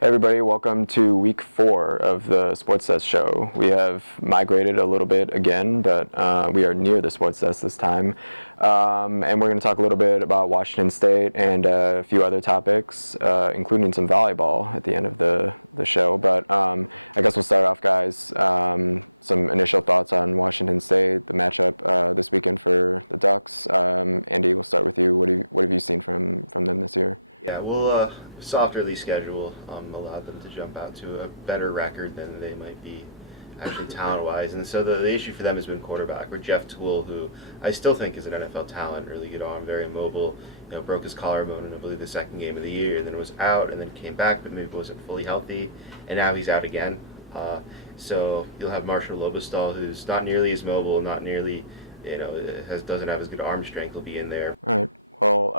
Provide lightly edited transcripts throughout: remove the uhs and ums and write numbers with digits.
Hey everybody, welcome to week 4 of the Sports Desk show. We have migrated a little bit again, but we are near the Sports Desk this time. And we're going to talk a little bit about Washington State and a few other topics, including some volleyball at the end of the show. But I guess we'll start off, guys. Some initial thoughts on Washington State, the matchup this weekend for the Ducks. Andy, we'll start with you. What have you seen from them this year? Yeah, well, softer league schedule allowed them to jump out to a better record than they might be actually talent-wise. And so the issue for them has been quarterback, or Jeff Toole, who I still think is an NFL talent, really good arm, very mobile, broke his collarbone in, I believe, the second game of the year, and then was out, and then came back, but maybe wasn't fully healthy, and now he's out again. So you'll have Marshall Lobostal, who's not nearly as mobile, not nearly, doesn't have as good arm strength, will be in there. All right. Well,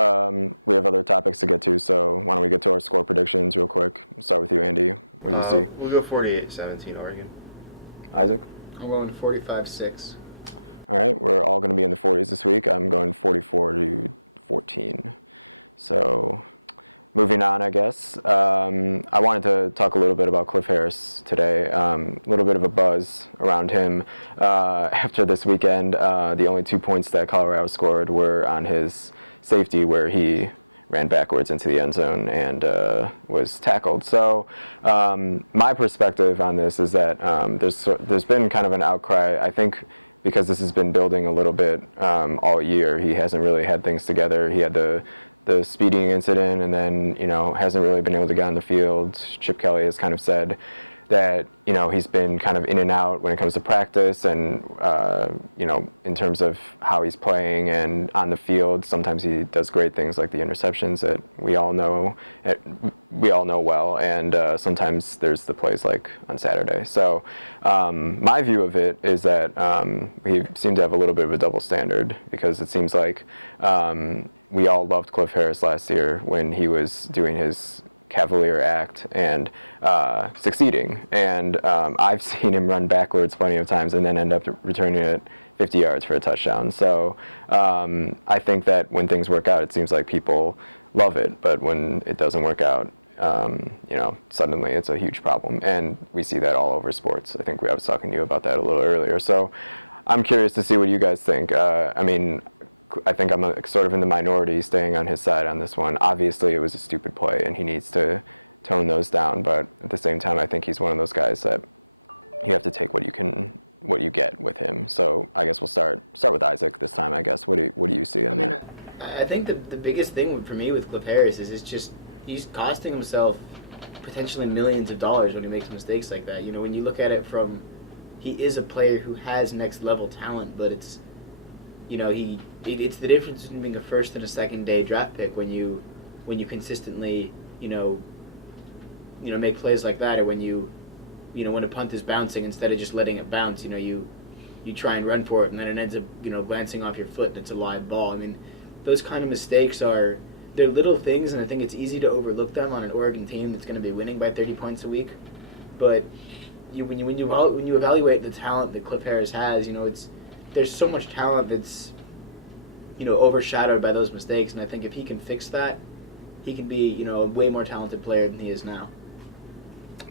we have other topics to get to, so why don't we get to our score predictions real quick. We'll start with you, Andy. What do you see? We'll go 48-17 Oregon. Isaac? I'm going 45-6. All right, we're all going to be in the 40s this week. I'm going 44-14. So, moving on, I guess. I wanted to talk a little bit about Cliff Harris today. A little bit of a buzz around him after this weekend. The only 2 points that Colorado scored were on his safety, where he ran backwards into the end zone and was tackled. So my perspective on this is that there's been kind of an outcry, I think, because this has been building a little bit all year. He hasn't really had things together. He had the speeding incident, and then hasn't really been able to get on the field. Chip Kelly has kind of said that he's been kind of in and out when it comes to practice, and in terms of how he's playing and on the field. Sometimes he does great things like the interceptions that we all know well, and sometimes there's the plays like on Saturday. So my view of it is that we seem to have a little bit of a double standard, because it seems like we all loved Cliff Harris last year when he was doing his cavalier act and succeeding, and I've seen him run backwards plenty of times and then end up returning it 50 yards for a touchdown. So I think that when things work out, it seems like people love it, but when it doesn't work out, suddenly it's a huge problem, and we see that all over sports. I think I was talking to you about that a little earlier, so I'm curious to see what you guys think. I think I'm sort of in the minority, staying on his side on this one. Obviously, it was a stupid play, and he needs to tone those down. But at the same time, I think he's one of those guys that you have to take what you get with him. So I guess we'll start with Isaac this time. I guess what do you see on that? I think the biggest thing for me with Cliff Harris is it's just he's costing himself potentially millions of dollars when he makes mistakes like that. When you look at it from, he is a player who has next level talent, but it's it's the difference between being a first and a second day draft pick when you consistently make plays like that, or when when a punt is bouncing, instead of just letting it bounce, you try and run for it, and then it ends up glancing off your foot and it's a live ball. I mean, those kind of mistakes they're little things, and I think it's easy to overlook them on an Oregon team that's going to be winning by 30 points a week. But when you evaluate the talent that Cliff Harris has, there's so much talent that's overshadowed by those mistakes, and I think if he can fix that, he can be a way more talented player than he is now.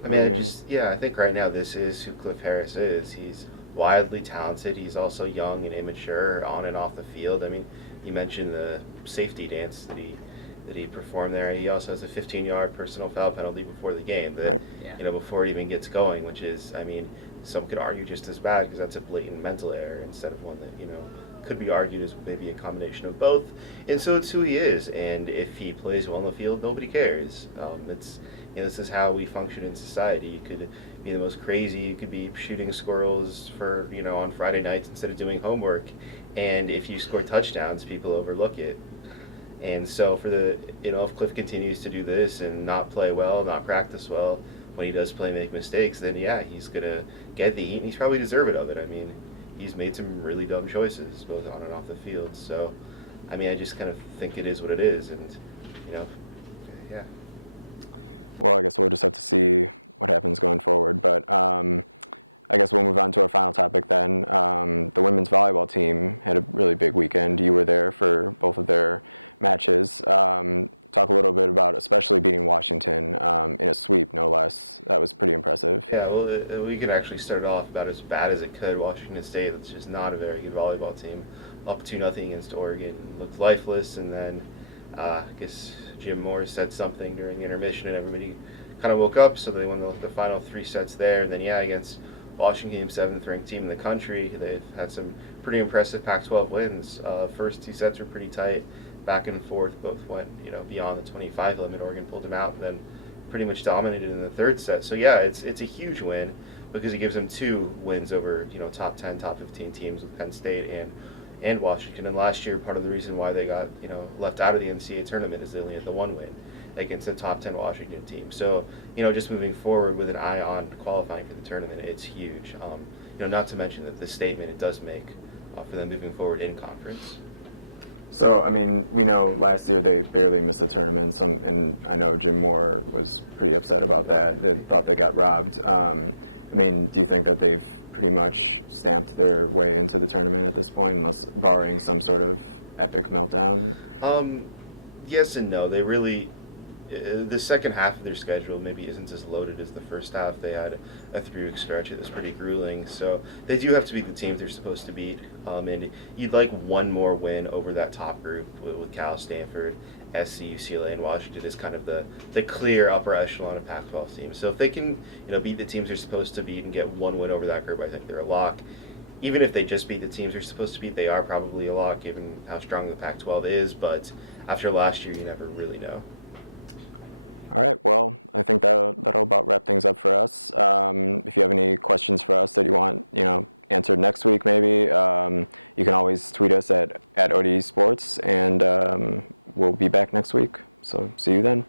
I think right now this is who Cliff Harris is. He's wildly talented. He's also young and immature on and off the field. I mean, you mentioned the safety dance that he performed there. He also has a 15-yard personal foul penalty before the game before he even gets going, which is, some could argue just as bad, because that's a blatant mental error instead of one that could be argued as maybe a combination of both. And so it's who he is, and if he plays well on the field, nobody cares. This is how we function in society. You could be the most crazy, you could be shooting squirrels for on Friday nights instead of doing homework, and if you score touchdowns, people overlook it. And so for if Cliff continues to do this and not play well, not practice well, when he does play, make mistakes, then he's gonna get the heat, and he's probably deserving of it. He's made some really dumb choices, both on and off the field. So, I just kind of think it is what it is, and yeah. Well, I guess we'll just have to see what happens going forward. But I guess we'll move on to our final topic then. The women's volleyball team had a really big weekend. You were there for both of their matches. Talk a little bit about especially beating Washington in a sweep, no less. That was pretty impressive. Yeah, well, we could actually start it off about as bad as it could. Washington State, it's just not a very good volleyball team. Up 2-0 against Oregon, looked lifeless, and then I guess Jim Moore said something during the intermission, and everybody kind of woke up. So they won the final 3 sets there. Then against Washington, 7th ranked team in the country, they've had some pretty impressive Pac-12 wins. First 2 sets were pretty tight, back and forth. Both went beyond the 25 limit. Oregon pulled them out, and then pretty much dominated in the 3rd set. So it's a huge win because it gives them 2 wins over top 10, top 15 teams with Penn State and Washington. And last year, part of the reason why they got left out of the NCAA tournament is they only had the 1 win against a top 10 Washington team. So just moving forward with an eye on qualifying for the tournament, it's huge. Not to mention that the statement it does make for them moving forward in conference. So, I mean, we know last year they barely missed the tournament, and I know Jim Moore was pretty upset about that. They thought they got robbed. I mean, do you think that they've pretty much stamped their way into the tournament at this point, unless barring some sort of epic meltdown? Yes and no. They really, the second half of their schedule maybe isn't as loaded as the first half. They had a 3-week stretch that was pretty grueling, so they do have to beat the teams they're supposed to beat. And you'd like one more win over that top group with Cal, Stanford, SC, UCLA, and Washington is kind of the clear upper echelon of Pac-12 teams. So if they can beat the teams they're supposed to beat and get 1 win over that group, I think they're a lock. Even if they just beat the teams they're supposed to beat, they are probably a lock given how strong the Pac-12 is. But after last year, you never really know. All right, well, I think that'll about wrap things up for us. If you have any questions for us that you want, answered next week maybe, you can always tweet us at ODE Sports, and we'll be back next week. So see you then.